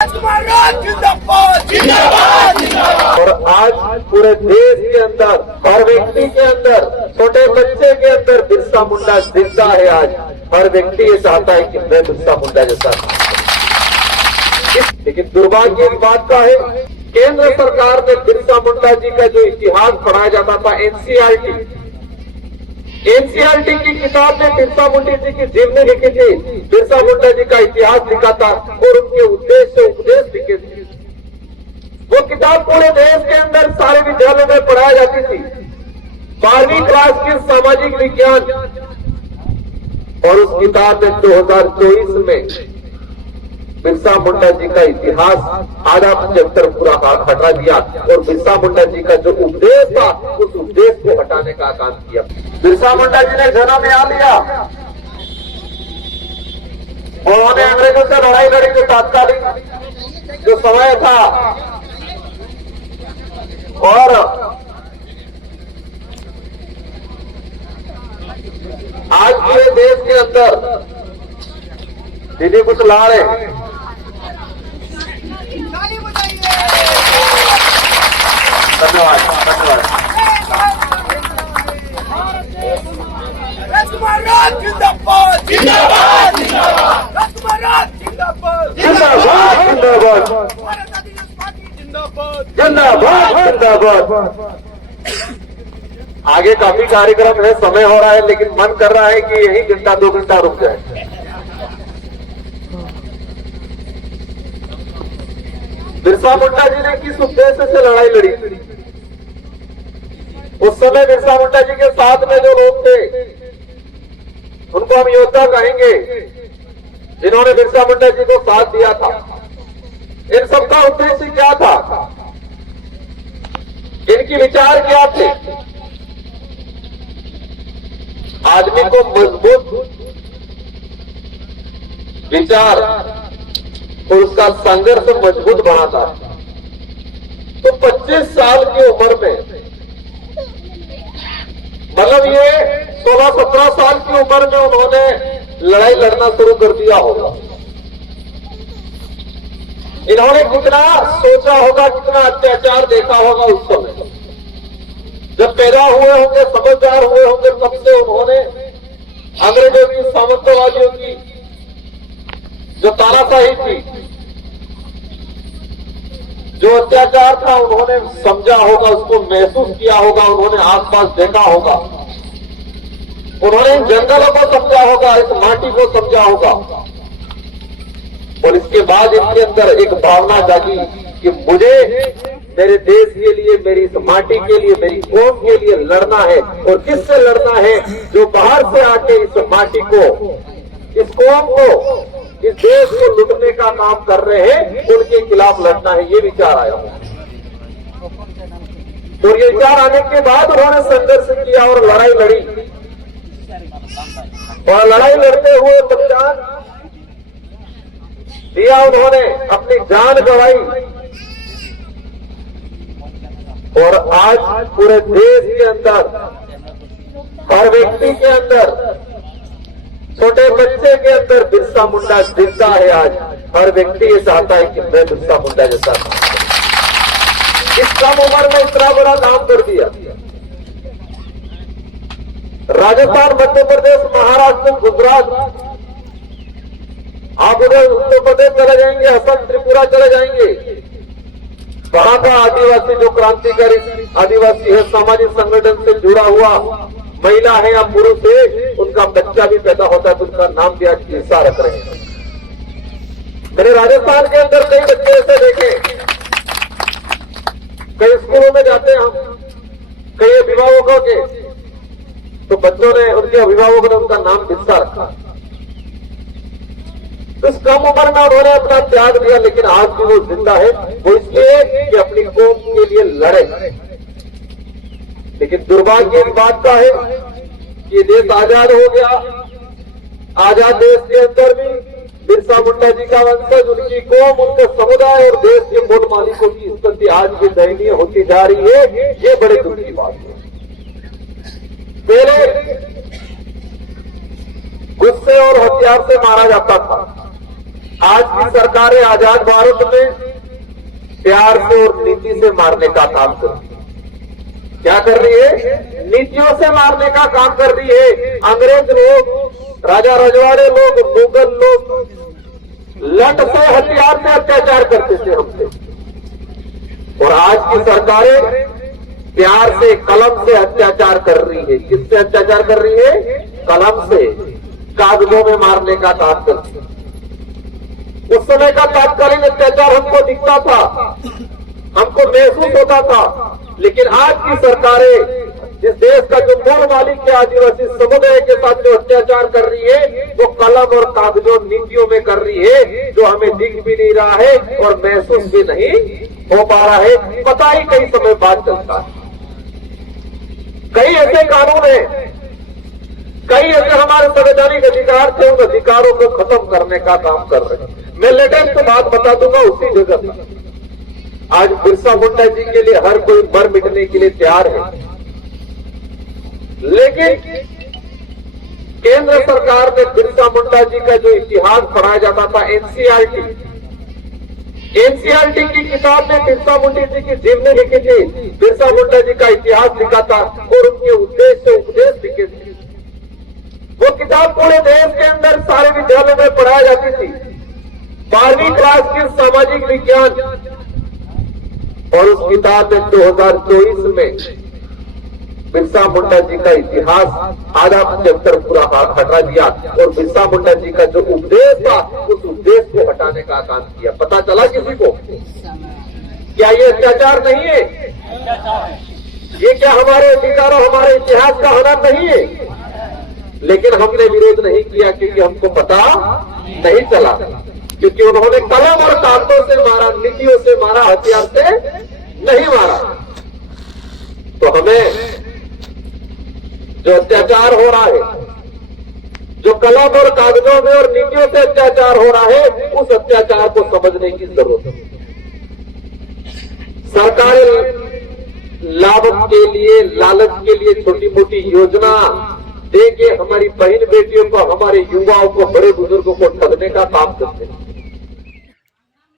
और आज पूरे देश के अंदर, हर व्यक्ति के अंदर, छोटे बच्चे के अंदर बिरसा मुंडा जिंदा है। आज हर व्यक्ति ये चाहता है कि मैं बिरसा मुंडा जैसा। लेकिन दुर्भाग्य इस बात का है, केंद्र सरकार ने बिरसा मुंडा जी का जो इतिहास पढ़ाया जाता था, एनसीईआरटी की किताब में बिरसा मुंडा जी की जीवनी लिखी थी, बिरसा मुंडा जी का इतिहास लिखा था और उनके उद्देश्य उपदेश लिखे थे। वो किताब पूरे देश के अंदर सारे विद्यालयों में पढ़ाई जाती थी। 12वीं क्लास की सामाजिक विज्ञान, और उस किताब में 2024 में बिरसा मुंडा जी का इतिहास आधा चैप्टर पूरा हटा दिया और बिरसा मुंडा जी का जो उपदेश था उस उपदेश को हटाने का काम किया। बिरसा मुंडा जी ने जन्म यहाँ लिया, उन्होंने अंग्रेजों से लड़ाई लड़ी जो तात्कालिक जो समय था, और आज पूरे देश के अंदर दीदी कुछ ला रहे। धन्यवाद धन्यवाद। जिंदाबाद जिंदाबाद जिंदाबाद जिंदाबाद जिंदाबाद जिंदाबाद जिंदाबाद। आगे काफी कार्यक्रम है, समय हो रहा है, लेकिन मन कर रहा है कि यही घंटा 2 घंटा रुक जाए। बिरसा मुंडा जी ने किस उद्देश्य से लड़ाई लड़ी? उस समय बिरसा मुंडा जी के साथ में जो लोग थे उनको हम योद्धा कहेंगे, जिन्होंने बिरसा मुंडा जी को साथ दिया था। इन सबका उद्देश्य क्या था? इनकी विचार क्या थे? आदमी को मजबूत विचार और उसका संघर्ष मजबूत बनाता। तो 25 साल की उम्र में, मतलब ये 16-17 साल की उम्र में उन्होंने लड़ाई लड़ना शुरू कर दिया होगा। इन्होंने कितना सोचा होगा, कितना अत्याचार देखा होगा उस समय। जब पैदा हुए होंगे, समझदार हुए होंगे, तब से उन्होंने अंग्रेजों की, सामंतवादियों की जो तानाशाही थी, जो अत्याचार था, उन्होंने समझा होगा, उसको महसूस किया होगा, उन्होंने आसपास देखा होगा, उन्होंने इन जंगलों को समझा होगा, इस माटी को समझा होगा। और इसके बाद इनके अंदर एक भावना जागी कि मुझे मेरे देश के लिए, मेरी इस माटी के लिए, मेरी कौम के लिए लड़ना है। और किससे लड़ना है? जो बाहर से आके इस माटी को, इस कौम को, इस देश को लुटने का काम कर रहे हैं, उनके खिलाफ लड़ना है। ये विचार आया। और ये विचार आने के बाद उन्होंने संघर्ष किया और लड़ाई लड़ी, और लड़ाई लड़ते हुए बलिदान दिया, उन्होंने अपनी जान गंवाई। और आज पूरे देश के अंदर, हर व्यक्ति के अंदर, छोटे बच्चे के अंदर बिरसा मुंडा जिंदा है। आज हर व्यक्ति ये चाहता है कि मैं बिरसा मुंडा जैसा। इस कम उम्र में इतना बड़ा काम कर दिया। राजस्थान, मध्य प्रदेश, महाराष्ट्र, गुजरात, आप उधर उत्तर प्रदेश चले जाएंगे, असम, त्रिपुरा चले जाएंगे, वहां का आदिवासी जो क्रांतिकारी आदिवासी है, सामाजिक संगठन से जुड़ा हुआ महिला है या पुरुष है, उनका बच्चा भी पैदा होता है तो उनका नाम भी आज बिरसा रख रहे हैं। मैंने राजस्थान के अंदर कई बच्चे ऐसे देखे, कई स्कूलों में जाते हैं हम, कई अभिभावकों के, तो बच्चों ने, उनके अभिभावकों ने उनका नाम बिरसा रखा। इस कम उम्र में उन्होंने अपना त्याग दिया, लेकिन आज भी वो जिंदा है। वो इसलिए कि अपनी कौम के लिए लड़े। लेकिन दुर्भाग्य इस बात का है कि देश आजाद हो गया। आजाद देश के अंदर भी बिरसा मुंडा जी का वंशज, उनकी कौम, उनके समुदाय और देश के मूल मालिकों की स्थिति आज भी दयनीय होती जा रही है। ये बड़े दुख की बात है। पहले गुस्से और हथियार से मारा जाता था, आज की सरकारें आजाद भारत में प्यार से और नीति से मारने का काम कर रही है। क्या कर रही है? नीतियों से मारने का काम कर रही है। अंग्रेज लोग, राजा रजवाड़े लोग, मुगल लोग लट से, हथियार से अत्याचार करते थे हमसे, और आज की सरकारें प्यार से, कलम से अत्याचार कर रही है। किससे अत्याचार कर रही है? कलम से, कागजों में मारने का काम करती है। उस समय का तात्कालिक अत्याचार हमको दिखता था, हमको महसूस होता था, लेकिन आज की सरकारें जिस देश का जो मूल मालिक है आदिवासी समुदाय के साथ जो अत्याचार कर रही है, वो कलम और कागजों, नीतियों में कर रही है, जो हमें दिख भी नहीं रहा है और महसूस भी नहीं हो पा रहा है। पता ही कई समय बाद चलता है। कई ऐसे कानून है, कई ऐसे हमारे संवैधानिक अधिकार थे, उन अधिकारों को खत्म करने का काम कर रहे हैं। मैं लेटेस्ट बात बता दूंगा उसी जगह पर। आज बिरसा मुंडा जी के लिए हर कोई मर मिटने के लिए तैयार है, लेकिन केंद्र सरकार ने बिरसा मुंडा जी का जो इतिहास पढ़ाया जाता था, एनसीईआरटी की किताब में बिरसा मुंडा जी की जीवनी लिखी थी, बिरसा मुंडा जी का इतिहास लिखा था और उनके उद्देश्य उपदेश लिखे थे। वो किताब पूरे देश के अंदर सारे विद्यालयों में पढ़ाई जाती थी। 12वीं क्लास के सामाजिक विज्ञान, और उस किताब में 2024 में बिरसा मुंडा जी का इतिहास आधा चैप्टर पूरा हटा दिया और बिरसा मुंडा जी का जो उपदेश था उस उपदेश को हटाने का काम किया। पता चला किसी को? क्या ये अत्याचार नहीं है? ये क्या हमारे अधिकारों, हमारे इतिहास का हनन नहीं है? लेकिन हमने विरोध नहीं किया क्योंकि हमको पता नहीं चला, क्योंकि उन्होंने कलम और कागजों से मारा, नीतियों से मारा, हथियार से नहीं मारा। तो हमें जो अत्याचार हो रहा है, जो कलम और कागजों में और नीतियों से अत्याचार हो रहा है, उस अत्याचार को समझने की जरूरत है। सरकार लाभ के लिए, लालच के लिए छोटी मोटी योजना देके हमारी बहन बेटियों को, हमारे युवाओं को, बड़े बुजुर्गों को ठगने का काम करते हैं।